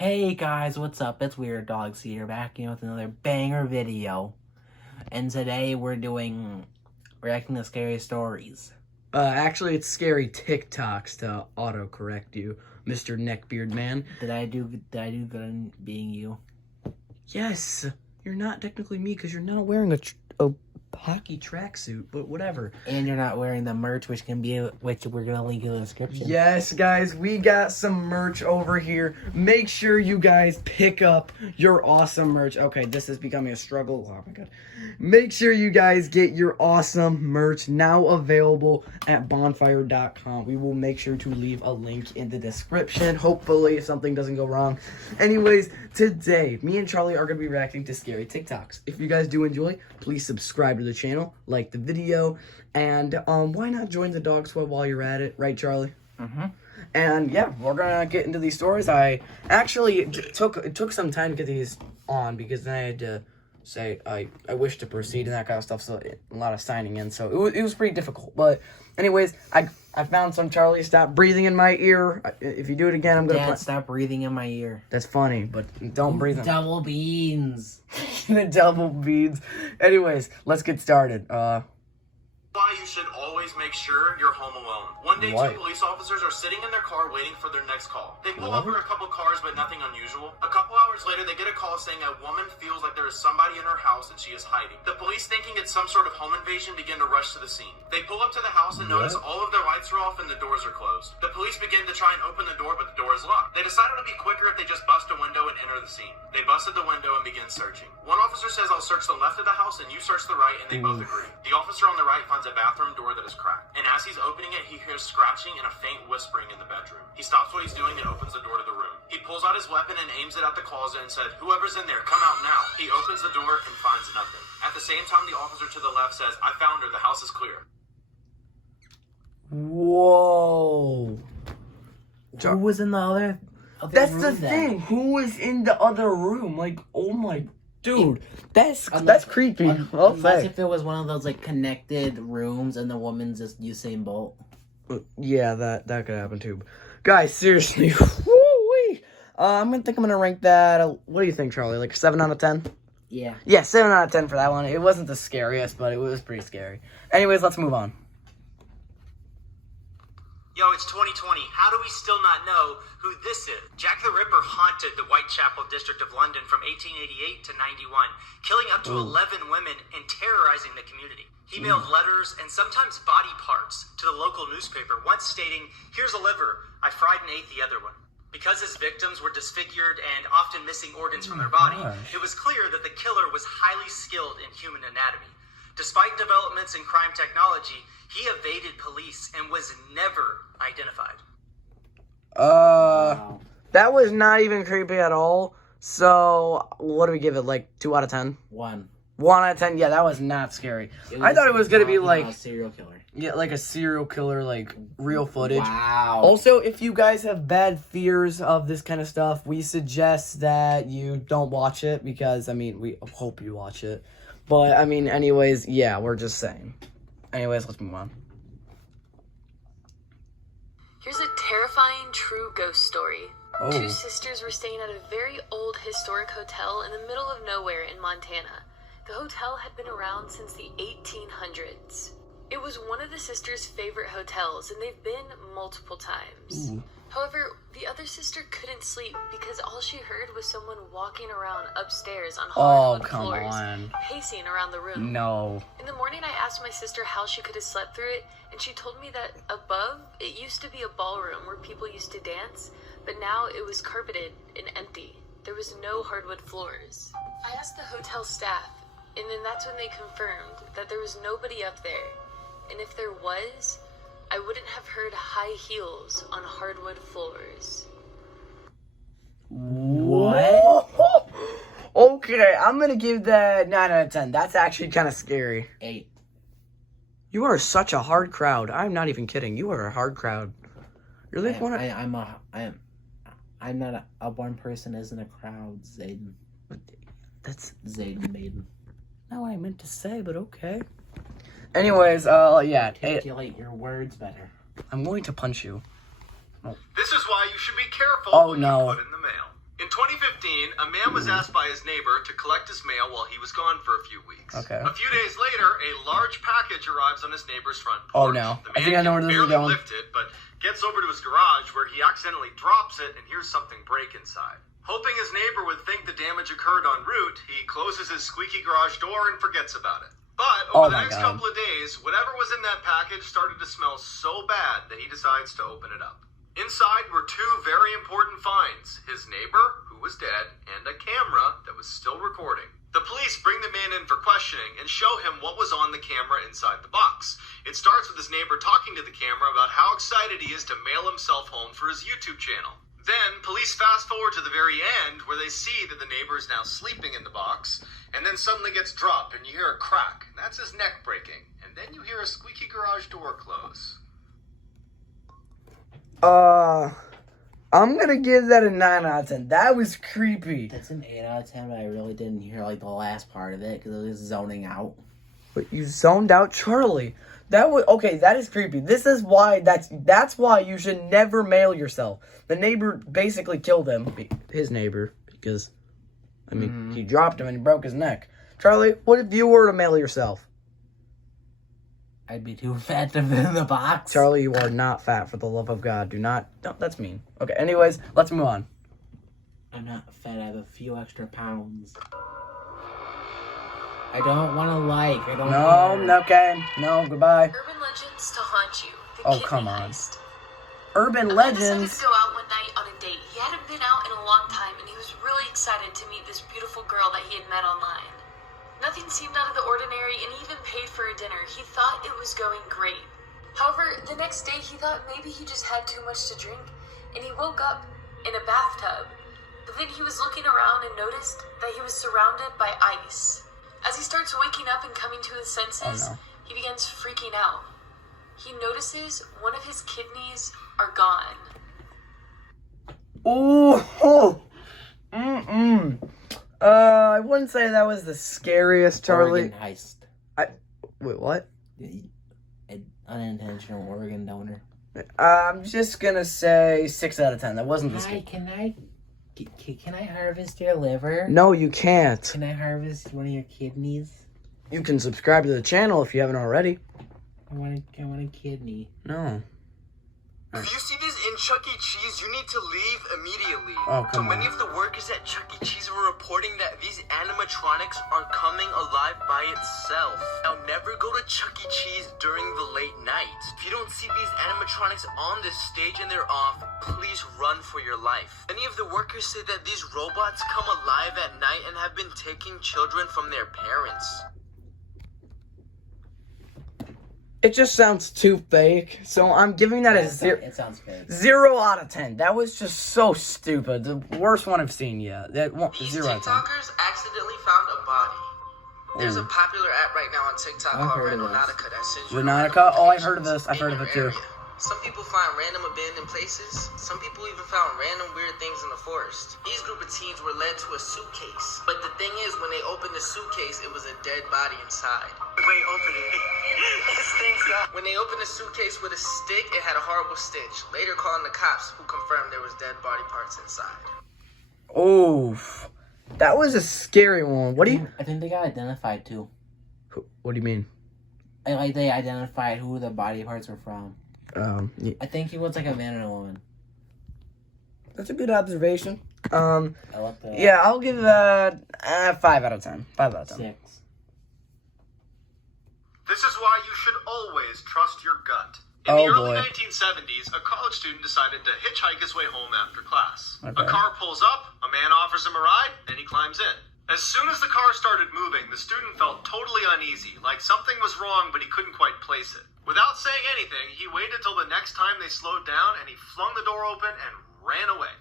Hey guys, what's up? It's Weird Dogs here, back with another banger video. And today we're reacting to scary stories. Actually, it's scary TikToks to autocorrect you, Mr. Neckbeard Man. Did I do good in being you? Yes, you're not technically me because you're not wearing a hockey tracksuit, but whatever. And you're not wearing the merch, which we're gonna link in the description. Yes, guys, we got some merch over here. Make sure you guys pick up your awesome merch. Okay, this is becoming a struggle. Oh my god. Make sure you guys get your awesome merch now available at bonfire.com. We will make sure to leave a link in the description. Hopefully, if something doesn't go wrong. Anyways, today, me and Charlie are going to be reacting to scary TikToks. If you guys do enjoy, please subscribe to the channel, like the video, and why not join the dog squad while you're at it, right, Charlie? Mm-hmm. And yeah, we're gonna get into these stories. I actually took some time to get these on because then I had to say I wish to proceed and that kind of stuff. So a lot of signing in, so it was pretty difficult. But anyways, I found some. Charlie, stop breathing in my ear. If you do it again, I'm gonna. Dad, stop breathing in my ear. That's funny, but don't breathe in. Double beans. The double beans. Anyways, let's get started. Why you should always make sure you're home alone. One day, two police officers are sitting in their car waiting for their next call. They pull over a couple cars, but nothing unusual. A couple hours later, they get a call saying a woman feels like there is somebody in her house and she is hiding. The police, thinking it's some sort of home invasion, begin to rush to the scene. They pull up to the house and notice all of their lights are off and the doors are closed. The police begin to try and open the door, but the door is locked. They decided it would be quicker if they just bust a window and enter the scene. They busted the window and begin searching. One officer says, "I'll search the left of the house and you search the right," and they both agree. The officer on the right finds a bathroom door that is cracked, and as he's opening it, he hears scratching and a faint whispering in the bedroom. He stops what he's doing and opens the door to the room. He pulls out his weapon and aims it at the closet and said, "Whoever's in there, come out now." He opens the door and finds nothing. At the same time, the officer to the left says, "I found her, the house is clear." Whoa. Who was in the other That's room the then? thing. Who was in the other room? Like, oh my dude, that's creepy. Unless if it was one of those like connected rooms and the woman's just Usain Bolt. Yeah, that could happen too. Guys, seriously, woo-wee. I'm gonna rank that. What do you think, Charlie? Like 7 out of 10? Yeah. Yeah, 7 out of 10 for that one. It wasn't the scariest, but it was pretty scary. Anyways, let's move on. Yo, it's 2020. How do we still not know who this is? Jack the Ripper haunted the Whitechapel district of London from 1888 to 91, killing up to 11 women and terrorizing the community. He mailed letters and sometimes body parts to the local newspaper, once stating, "Here's a liver. I fried and ate the other one." Because his victims were disfigured and often missing organs from their body, it was clear that the killer was highly skilled in human anatomy. Despite developments in crime technology, he evaded police and was never identified. Wow. That was not even creepy at all. So, what do we give it? Like 2 out of 10? 1. 1 out of 10? Yeah, that was not scary. I thought it was gonna be like a serial killer. Yeah, like a serial killer, like real footage. Wow. Also, if you guys have bad fears of this kind of stuff, we suggest that you don't watch it because, I mean, we hope you watch it. But, I mean, anyways, yeah, we're just saying. Anyways, let's move on. Here's a terrifying true ghost story. Oh. 2 sisters were staying at a very old historic hotel in the middle of nowhere in Montana. The hotel had been around since the 1800s. It was one of the sisters' favorite hotels, and they've been multiple times. Ooh. However, the other sister couldn't sleep because all she heard was someone walking around upstairs on Oh, hardwood come floors, on. pacing around the room. No. In the morning, I asked my sister how she could have slept through it, and she told me that above, it used to be a ballroom where people used to dance, but now it was carpeted and empty. There was no hardwood floors. I asked the hotel staff, and then that's when they confirmed that there was nobody up there. And if there was, I wouldn't have heard high heels on hardwood floors. What? Okay, I'm gonna give that 9 out of 10. That's actually kind of scary. 8. You are such a hard crowd. I'm not even kidding. You are a hard crowd. You're like one of... I'm not a one person isn't a crowd, Zayden. That's Zayden Maiden. not what I meant to say, but okay. Anyways, yeah. Articulate your words better. I'm going to punch you. This is why you should be careful Oh, what no. you put in the mail. In a man was asked by his neighbor to collect his mail while he was gone for a few weeks. Okay. A few days later, a large package arrives on his neighbor's front porch. Oh, no. The I man think I know can where this is barely going. lift it, but gets over to his garage where he accidentally drops it and hears something break inside. Hoping his neighbor would think the damage occurred en route, he closes his squeaky garage door and forgets about it. But over the next couple of days, whatever was in that package started to smell so bad that he decides to open it up. Inside were two very important finds: his neighbor, who was dead, and a camera that was still recording. The police bring the man in for questioning and show him what was on the camera inside the box. It starts with his neighbor talking to the camera about how excited he is to mail himself home for his YouTube channel. Then, police fast forward to the very end where they see that the neighbor is now sleeping in the box, and then suddenly gets dropped and you hear a crack. And that's his neck breaking. And then you hear a squeaky garage door close. I'm gonna give that a 9 out of 10. That was creepy. That's an 8 out of 10, but I really didn't hear like the last part of it because I was zoning out. But you zoned out Charlie. That was okay. That is creepy. This is why that's why you should never mail yourself. The neighbor basically killed him, his neighbor, because I mean he dropped him and he broke his neck. Charlie, what if you were to mail yourself? I'd be too fat to fit in the box. Charlie, you are not fat, for the love of God. Do not. No, that's mean. Okay. Anyways, let's move on. I'm not fat. I have a few extra pounds. I don't want to like. I don't. No. Okay. No. Goodbye. Urban legends to haunt you. The Oh, kidney come on. heist. Urban A man decided legends. to go out one night on a date. He hadn't been out in a long time, and he was really excited to meet this beautiful girl that he had met online. Nothing seemed out of the ordinary, and he even paid for a dinner. He thought it was going great. However, the next day he thought maybe he just had too much to drink, and he woke up in a bathtub. But then he was looking around and noticed that he was surrounded by ice. As he starts waking up and coming to his senses, he begins freaking out. He notices one of his kidneys are gone. Oh. I wouldn't say that was the scariest, Charlie. Organ heist. Wait, what? An unintentional organ donor. I'm just gonna say 6 out of 10. That wasn't the scary. Can I harvest your liver? No, you can't. Can I harvest one of your kidneys? You can subscribe to the channel if you haven't already. I want a kidney. No. If you see this in Chuck E. Cheese, you need to leave immediately. Oh, So come many on. of the workers at Chuck E. Cheese were reporting that these animatronics are coming alive by itself. Now, never go to Chuck E. Cheese during the late night. If you don't see these animatronics on the stage and they're off, please run for your life. Many of the workers say that these robots come alive at night and have been taking children from their parents. It just sounds too fake, so I'm giving that a It sounds fake. 0 out of 10. That was just so stupid. The worst one I've seen yet. These 0 out of 10. TikTokers accidentally found a body. There's a popular app right now on TikTok I've called heard of this. Randonautica that sends you Randonautica? Oh, I've heard of notifications this. I've heard in of it your too. area. Some people find random abandoned places. Some people even found random weird things in the forest. These group of teens were led to a suitcase. But the thing is, when they opened the suitcase, it was a dead body inside. Wait, open it. This thing's up. When they opened the suitcase with a stick, it had a horrible stitch. Later calling the cops, who confirmed there was dead body parts inside. Oh, that was a scary one. What do you? I think they got identified too. What do you mean? Like they identified who the body parts were from. Yeah. I think he was like a man and a woman. That's a good observation. I looked it up. Yeah, I'll give that 5 out of 10. 5 out of 10. 6. This is why you should always trust your gut. In Oh, the early boy. 1970s, a college student decided to hitchhike his way home after class. Okay. A car pulls up, a man offers him a ride, and he climbs in. As soon as the car started moving, the student felt totally uneasy, like something was wrong, but he couldn't quite place it. Without saying anything, he waited till the next time they slowed down, and he flung the door open and ran away.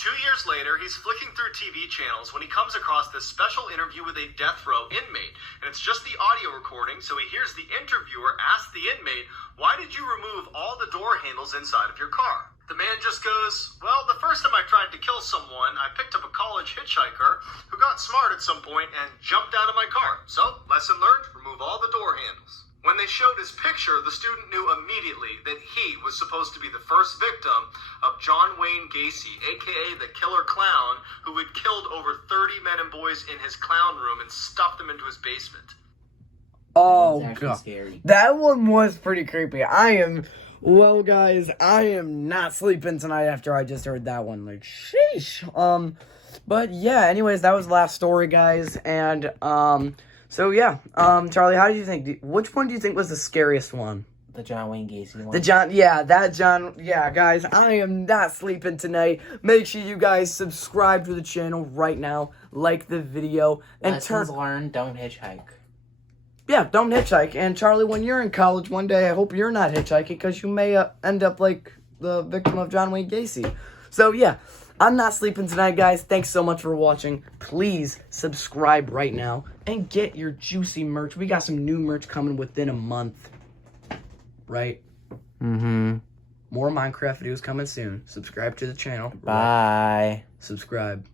2 years later, he's flicking through TV channels when he comes across this special interview with a death row inmate. And it's just the audio recording, so he hears the interviewer ask the inmate, "Why did you remove all the door handles inside of your car?" The man just goes, "Well, the first time I tried to kill someone, I picked up a college hitchhiker who got smart at some point and jumped out of my car. So, lesson learned, remove all the door handles." When they showed his picture, the student knew immediately that he was supposed to be the first victim of John Wayne Gacy, aka the Killer Clown, who had killed over boys in his clown room and stuffed them into his basement. Oh, It's actually God. scary. That one was pretty creepy. Well, guys, I am not sleeping tonight after I just heard that one. Like, sheesh. But yeah, anyways, that was the last story, guys. And, so yeah. Charlie, how do you think? Which one do you think was the scariest one? The John Wayne Gacy one. Guys, I am not sleeping tonight. Make sure you guys subscribe to the channel right now, like the video, and Lessons learned, don't hitchhike. Yeah, don't hitchhike. And Charlie, when you're in college one day, I hope you're not hitchhiking because you may end up like the victim of John Wayne Gacy. So yeah, I'm not sleeping tonight, guys. Thanks so much for watching. Please subscribe right now and get your juicy merch. We got some new merch coming within a month. Right? Mm-hmm. More Minecraft videos coming soon. Subscribe to the channel. Bye. Subscribe.